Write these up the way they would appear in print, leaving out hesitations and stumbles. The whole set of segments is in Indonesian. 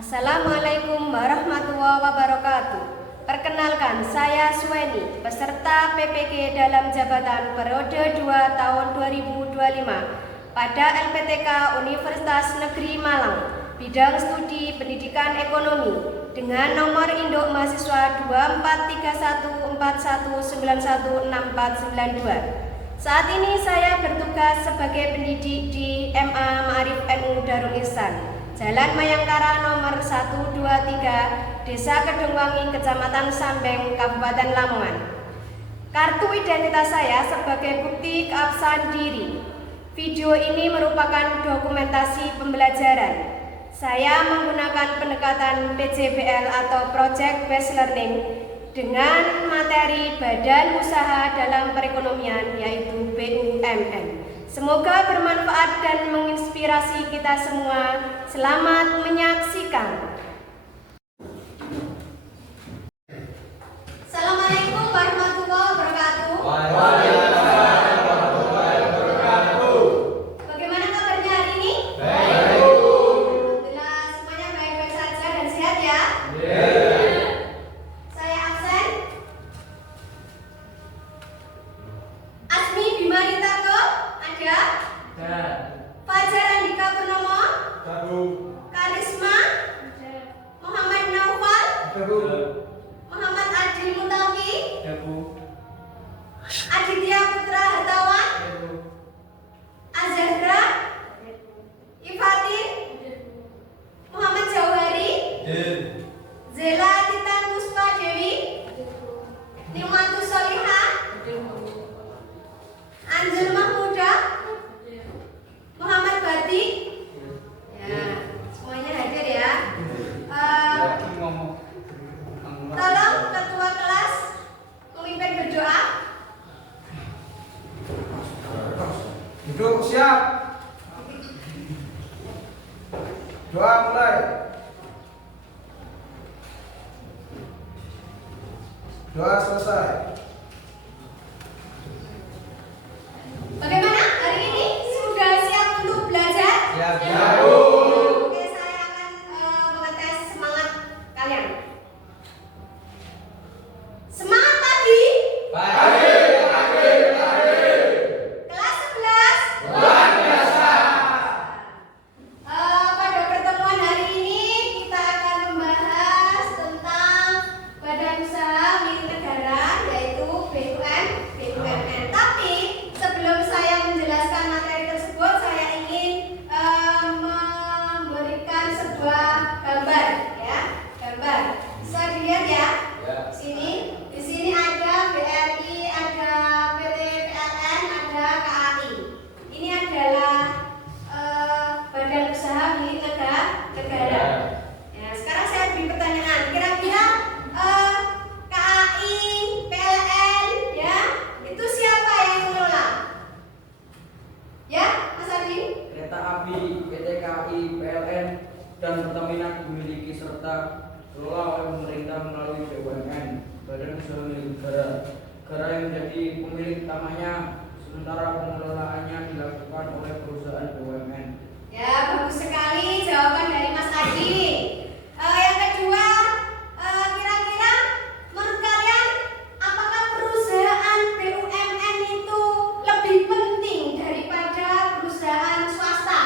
Assalamualaikum warahmatullahi wabarakatuh. Perkenalkan, saya Suweni, peserta PPG dalam jabatan periode 2 tahun 2025 pada LPTK Universitas Negeri Malang, bidang studi pendidikan ekonomi dengan nomor induk mahasiswa 243141916492. Saat ini saya bertugas sebagai pendidik di MA Ma'arif NU Darul Ihsan, Jalan Mayangkara nomor 123, Desa Kedungwangi, Kecamatan Sambeng, Kabupaten Lamongan. Kartu identitas saya sebagai bukti keabsahan diri. Video ini merupakan dokumentasi pembelajaran. Saya menggunakan pendekatan PJBL atau Project Based Learning dengan materi Badan Usaha dalam Perekonomian, yaitu BUMN. Semoga bermanfaat dan menginspirasi kita semua. Selamat menyaksikan. Assalamualaikum warahmatullahi wabarakatuh. Waalaikumsalam warahmatullahi wabarakatuh. Bagaimana kabarnya hari ini? Baik. Alhamdulillah, semuanya baik-baik saja dan sehat ya? Saya absen. Asmi Bimaritako ada? Fajar Andika Purnomo? Karisma? Muhammad Naufal? Muhammad Adil Mutawki? Aditya Putra Hartawan? Azahra? Ifatin? Muhammad Jauhari? Zela Titan Puspa Dewi? Nikmatus Solihah? Anjul Mahmuda? Muhammad Bati? Ya, semuanya hadir ya. Tolong ketua kelas memimpin berdoa. Duduk siap. Doa mulai. Doa selesai. Bagaimana hari ini? Sudah siap untuk belajar? Siap. Oke, saya akan mengetes semangat kalian. Semangat pagi. Kelas 11. Luar biasa. Pada pertemuan hari ini kita akan membahas tentang badan usaha milik negara, yaitu BUMN. Tapi sebelum saya menjelaskan materi tersebut, saya ingin memberikan sebuah gambar, ya. Gambar. Bisa dilihat ya? Di sini ada BRI, ada PT PLN, ada KAI. Ini adalah badan usaha milik negara. Ya, sekarang saya beri pertanyaan. Kira-kira KAI, PLN, ya, itu siapa yang mengelola? Ya, Mas Adi? Kereta api, PT KAI, PLN, dan Pertamina dimiliki serta dikelola oleh pemerintah melalui BUMN, Badan Usaha Milik Negara. Negara yang menjadi pemilik utamanya, sementara pengelolaannya dilakukan oleh perusahaan BUMN. Ya, bagus sekali jawaban dari Mas Adi. Yang kedua, kira-kira menurut kalian apakah perusahaan BUMN itu lebih penting daripada perusahaan swasta?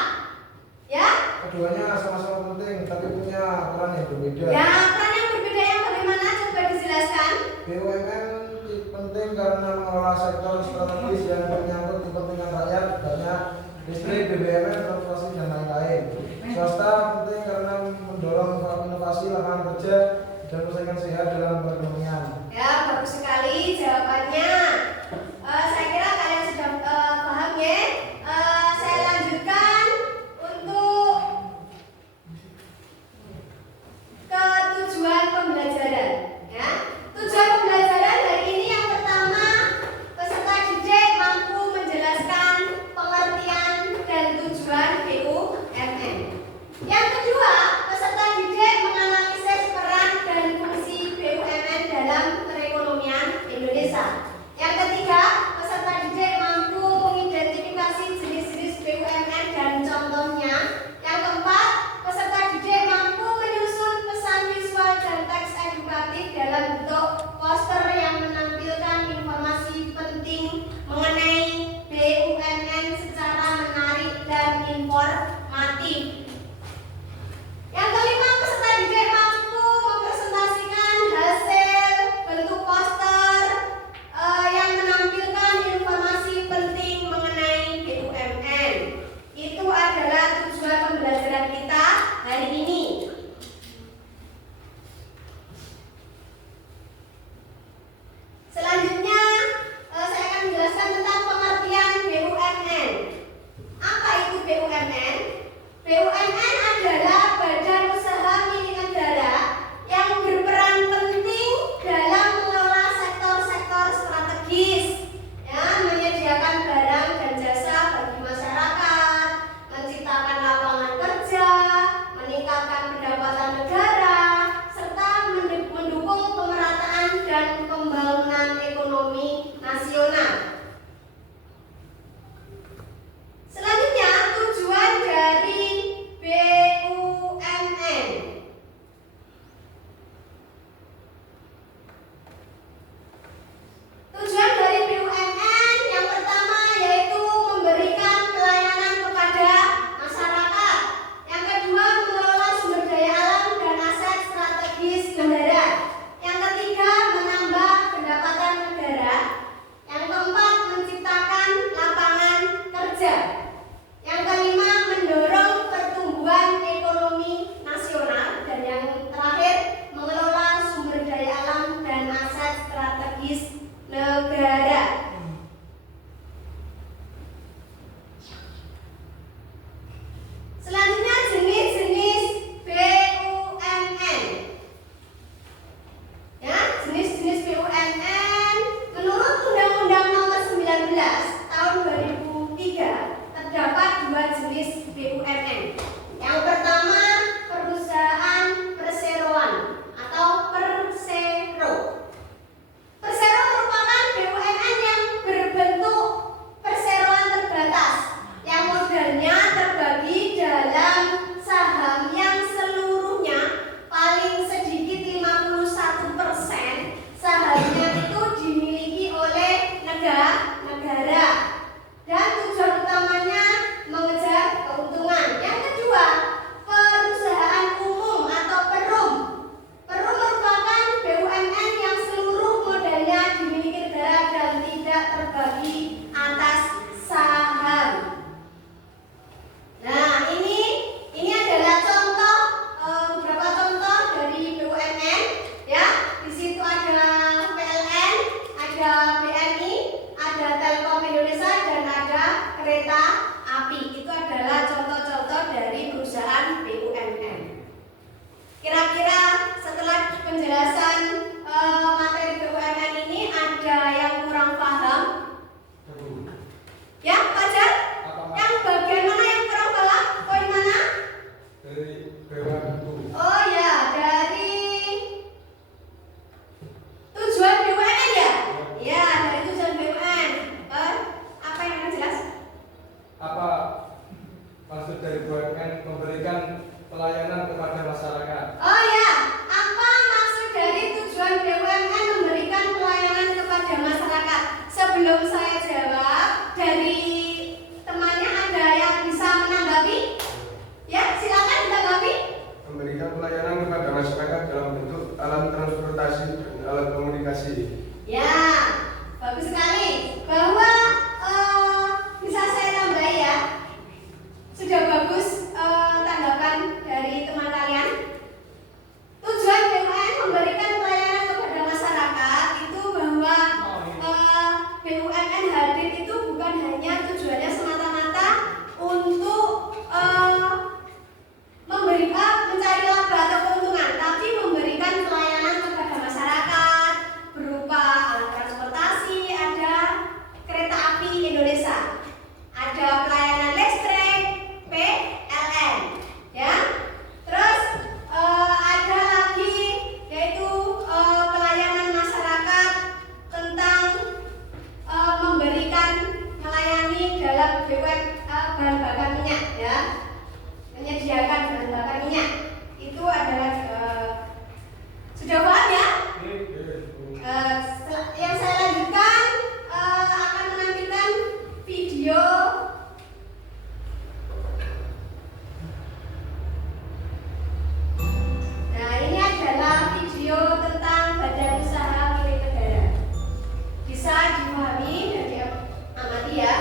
Ya? Keduanya sama-sama penting, tapi punya peran yang berbeda. Ya, peran yang berbeda yang bagaimana? Coba dijelaskan. BUMN penting karena mengelola sektor strategis yang menyangkut kepentingan rakyat, banyak listrik, BBM, transportasi, dan lain-lain. Swasta penting karena mendorong inovasi, lapangan kerja, dan persaingan sehat dalam perekonomian. Ya, bagus sekali jawabannya. Saya kira kalian sudah paham ya. Saya lanjutkan untuk ke tujuan pembelajaran. Ya, tujuan pembelajaran hari ini yang pertama, peserta didik mampu menjelaskan pengertian dan tujuan BUMN. Yang kedua, peserta didik menganalisis peran dan fungsi BUMN dalam perekonomian. bahan bakar minyak ya, menyediakan bahan bakar minyak itu adalah sudah paham ya? Yang saya lanjutkan akan menampilkan video. Nah, ini adalah video tentang badan usaha milik negara. Bisa dipahami dan diamati ya.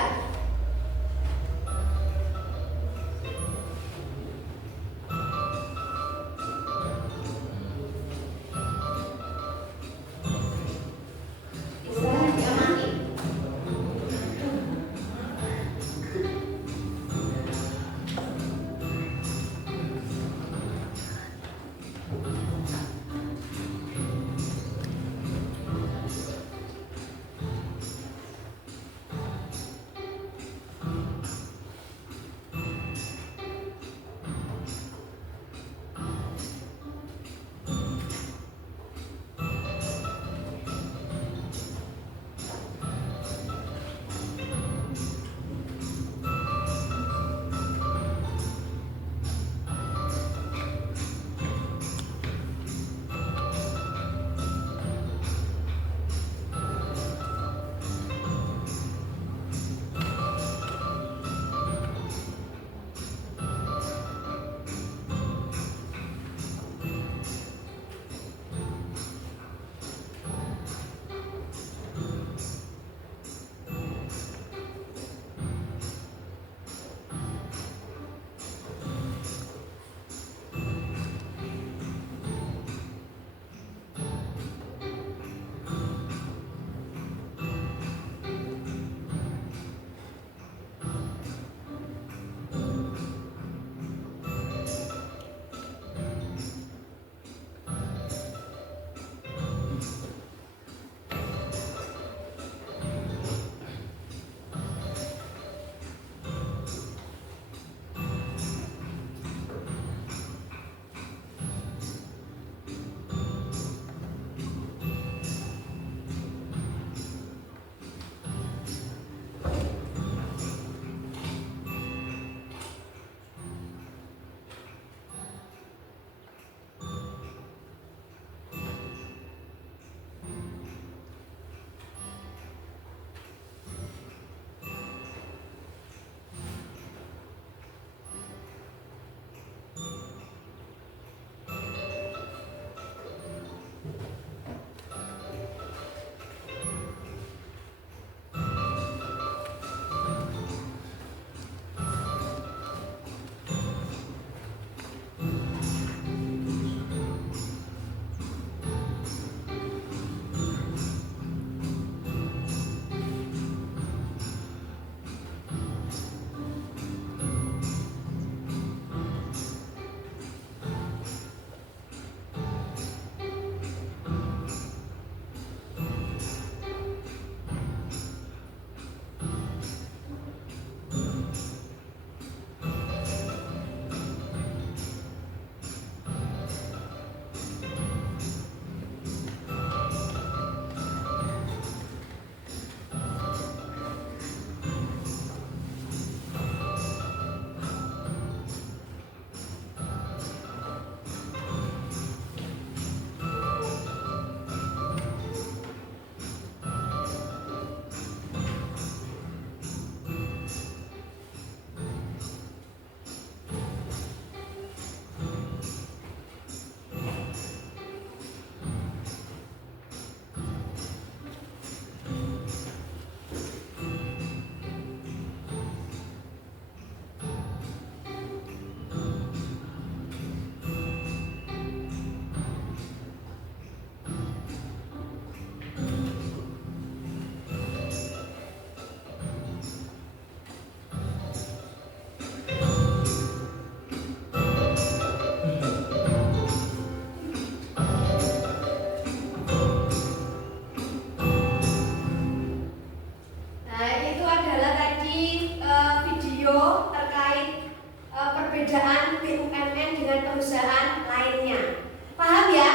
perbedaan BUMN dengan perusahaan lainnya. Paham ya?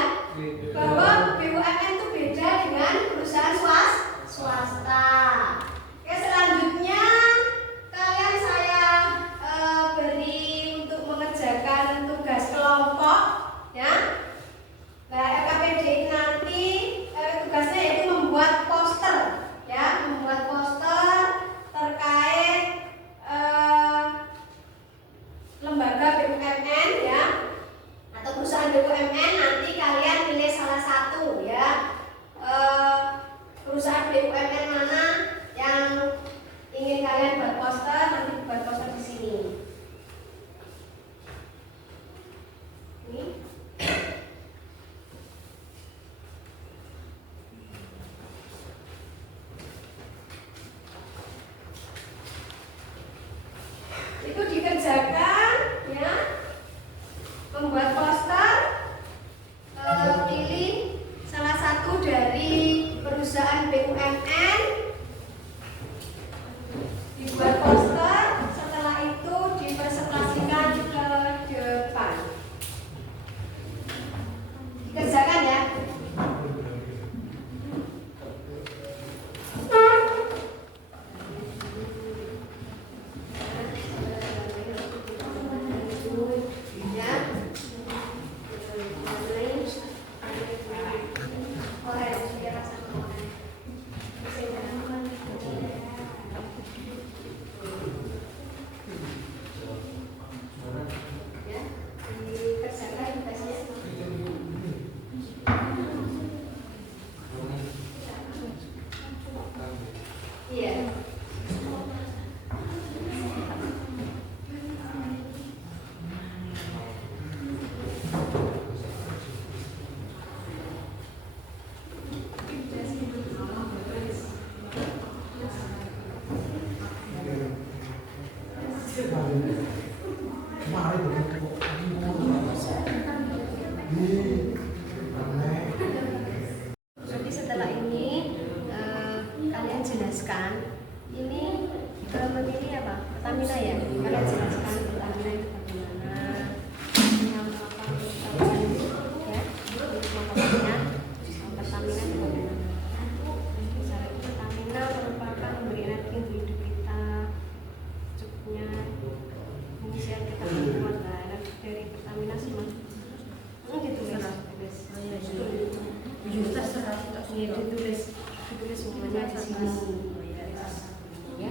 Bahwa BUMN itu beda dengan perusahaan swasta. Oke, selanjutnya kalian poster, nanti buat poster di sini. Ini. Itu dikerjakan ya, membuat poster, pilih salah satu dari perusahaan BUMN, dibuat poster, setelah itu dipresentasikan ke depan. Dikerjakan ya. Iya. Jadi setelah ini kalian jelaskan ini memilih apa? Pertamina ya. Kalian jelaskan Pertamina itu bagaimana, yang apa kalian ya, Pertamina itu bagaimana? Cara itu Pertamina merupakan memberi energi untuk hidup kita, cukupnya mengisian kita kuat lah. Energi dari Pertamina semua. Ditulis semuanya di sini. Ya.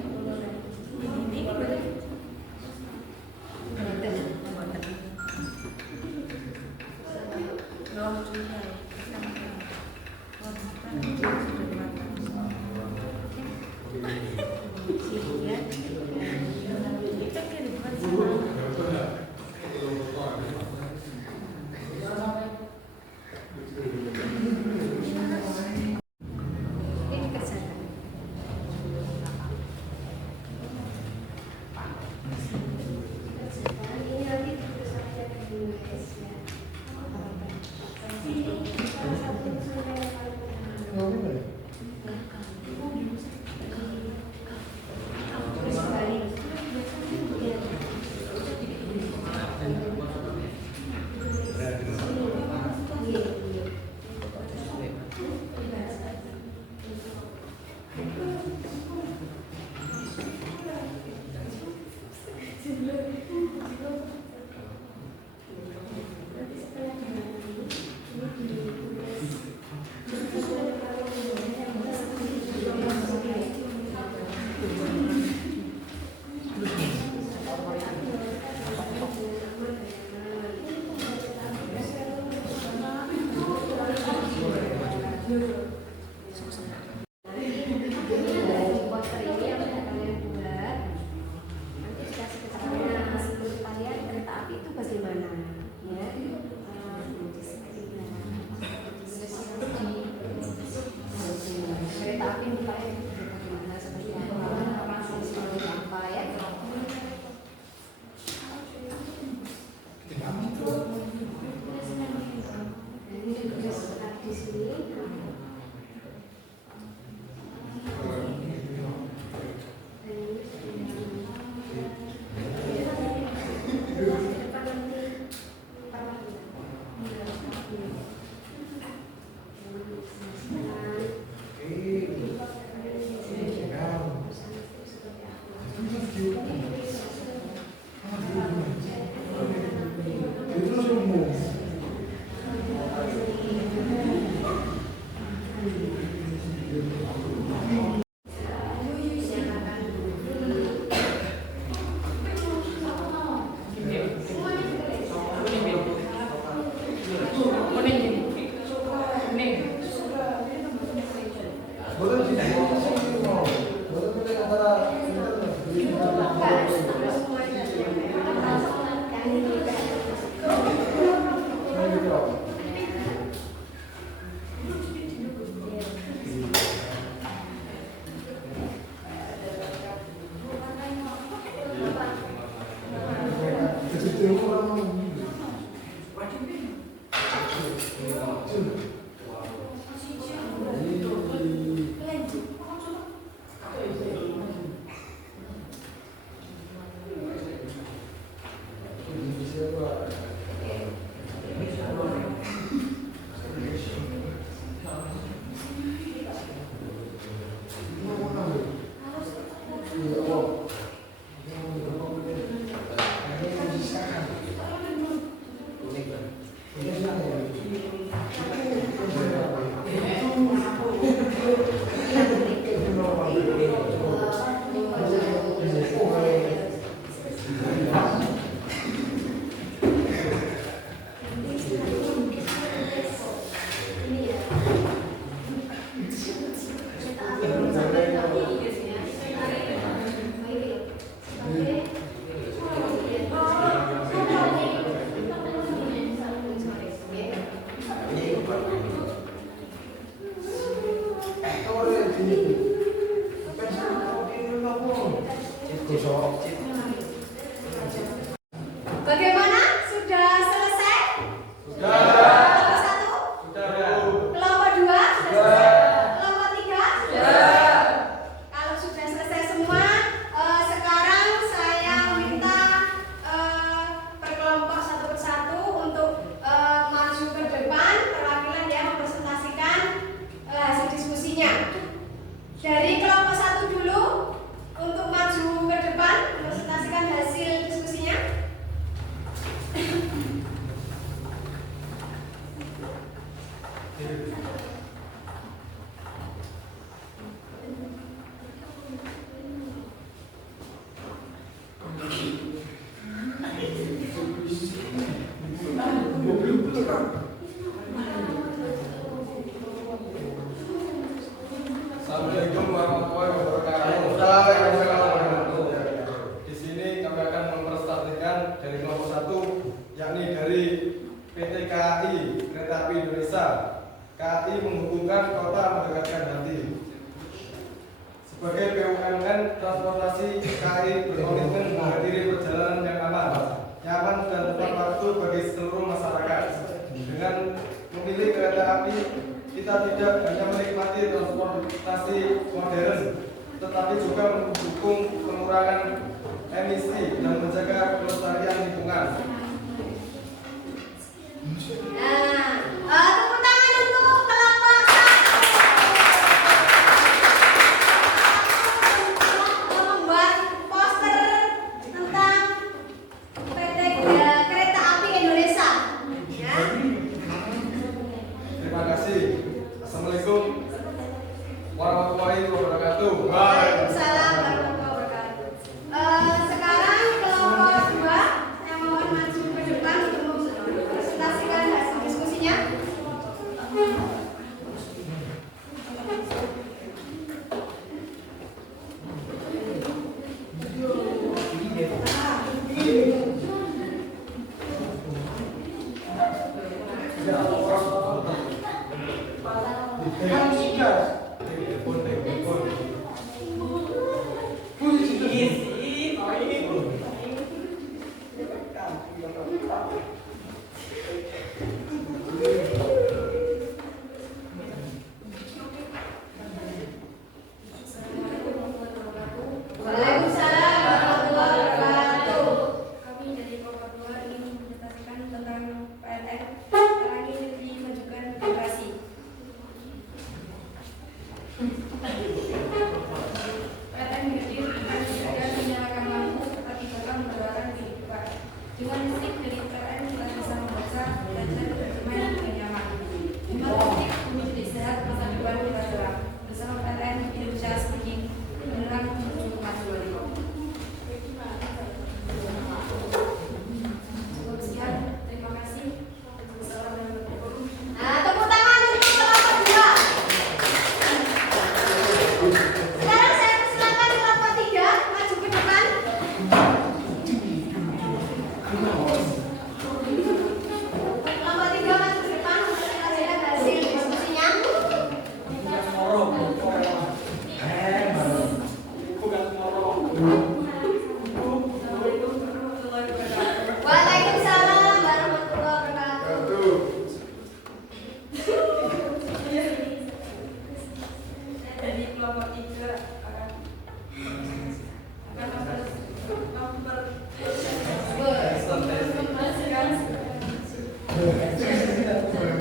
Poster ini yang sudah kalian buat, nanti dikasih ke kalian Bagaimana? Sudah selesai? Sudah. Kelompok 1? Sudah. Kelompok 2? Sudah. Kelompok 3? Sudah. Kalau sudah selesai semua, sekarang saya minta per kelompok satu persatu untuk maju ke depan, perwakilan yang mempresentasikan hasil diskusinya. Dari kelompok 1 dulu untuk maju ke depan mempresentasikan hasil diskusinya. Assalamualaikum warahmatullahi wabarakatuh. Di sini kami akan mempresentasikan dari kelompok 1, yakni dari PT KAI Kereta Api Indonesia. KAI menghubungkan kota mendekatkan hati. Sebagai BUMN transportasi, KAI berkomitmen menghadiri perjalanan yang aman, nyaman dan tepat waktu bagi seluruh masyarakat. Dengan memilih kereta api, kita tidak hanya menikmati transportasi modern, tetapi juga mendukung pengurangan emisi dan menjaga kelestarian lingkungan. Nah, tepuk tangan untuk kelompok 1 membuat poster tentang PT Kereta Api Indonesia. Ya. Terima kasih. Assalamualaikum warahmatullahi wabarakatuh. Waalaikumsalam warahmatullahi wabarakatuh. Sekarang kelompok 2 yang mohon maju ke depan untuk mempresentasikan hasil diskusi.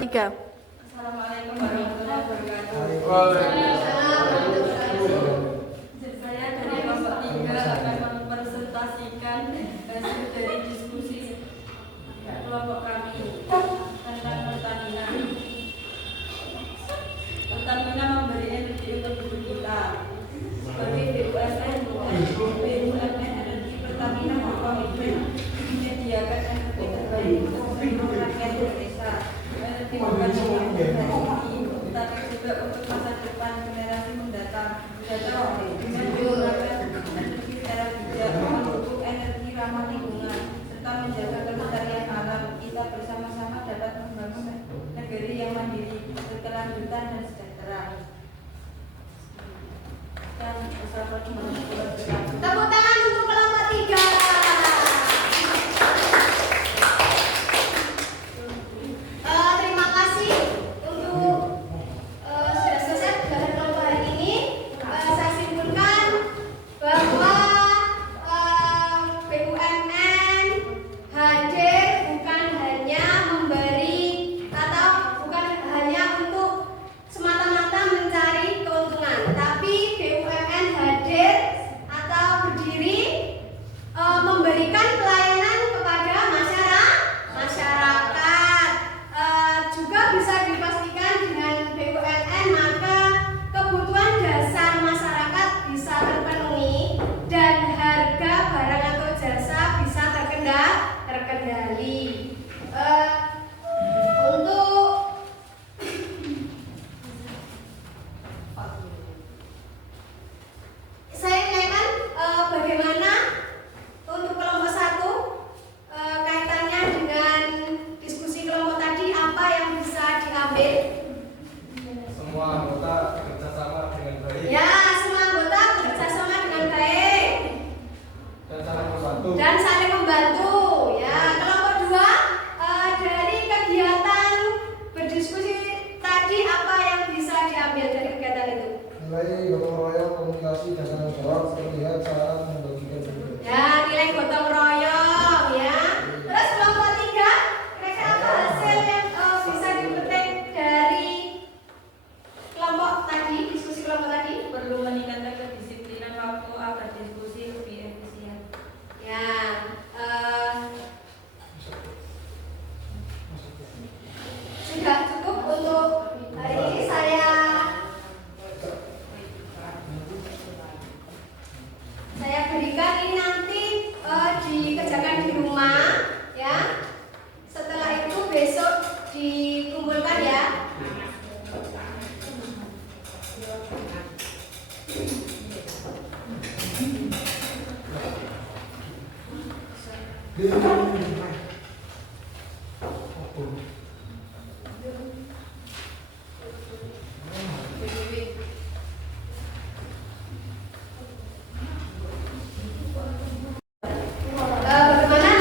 Tiga. Assalamualaikum warahmatullahi wabarakatuh. Saya dari kelompok 3 akan mempresentasikan hasil dari diskusi kelompok kami tentang Pertamina. Pertamina memberi energi untuk hidup kita. Sebagai BUMN energi, Pertamina berkomitmen menyediakan energi terbaik untuk seluruh rakyat Indonesia. Energi bukan hanya untuk hari ini, tapi juga untuk masa depan generasi mendatang. Dengan menggunakan energi secara bijak, mendukung energi ramah lingkungan, serta menjaga kelestarian alam, kita bersama-sama dapat membangun negeri yang mandiri, berkelanjutan dan sejahtera. Dan wassalamualaikum warahmatullahi wabarakatuh. Tepuk tangan untuk kelompok 3. Terima kasih untuk sudah selesai bahan kelompok hari ini. Saya simpulkan bahwa BUMN hadir bukan hanya memberi atau bukan hanya untuk semata-mata mencari keuntungan, tapi BUMN hadir atau berdiri memberikan pelayanan kepada masyarakat. Juga bisa dipastikan dengan BUMN maka kebutuhan dasar masyarakat bisa terpenuhi dan harga barang atau jasa bisa terkendali. Untuk saya tanyakan bagaimana untuk kelompok 1 kaitannya dengan diskusi kelompok tadi, apa yang bisa diambil? Semua anggota bekerjasama dengan baik Ya, semua anggota bekerja sama dengan baik dan saling membantu. dan saling membantu. Ya, kelompok 2 dari kegiatan berdiskusi tadi apa yang bisa diambil dari kegiatan itu? Nilai gotong royong, komunikasi dan tanggung jawab terlihat saat membagikan tugas. Ya, nilai gotong royong ya. Terus kelompok 3, kira-kira apa hasil yang bisa dipetik dari kelompok tadi, diskusi kelompok tadi? Perlu meningkatkan kedisiplinan waktu agar diskusi lebih efisien. Ya, sudah cukup untuk hari ini. Saya berikan ini nanti dikerjakan di rumah ya. Setelah itu besok dikumpulkan ya. Bagaimana anak-anak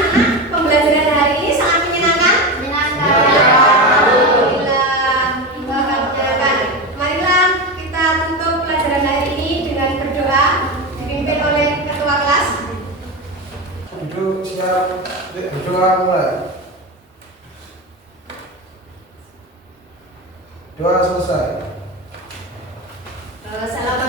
pembelajaran hari ini sangat menyenangkan? Alhamdulillah, menyenangkan. Marilah kita tutup pelajaran hari ini dengan berdoa dipimpin oleh ketua kelas. Duduk siap, berdoa mulai. Doa selesai. Selamat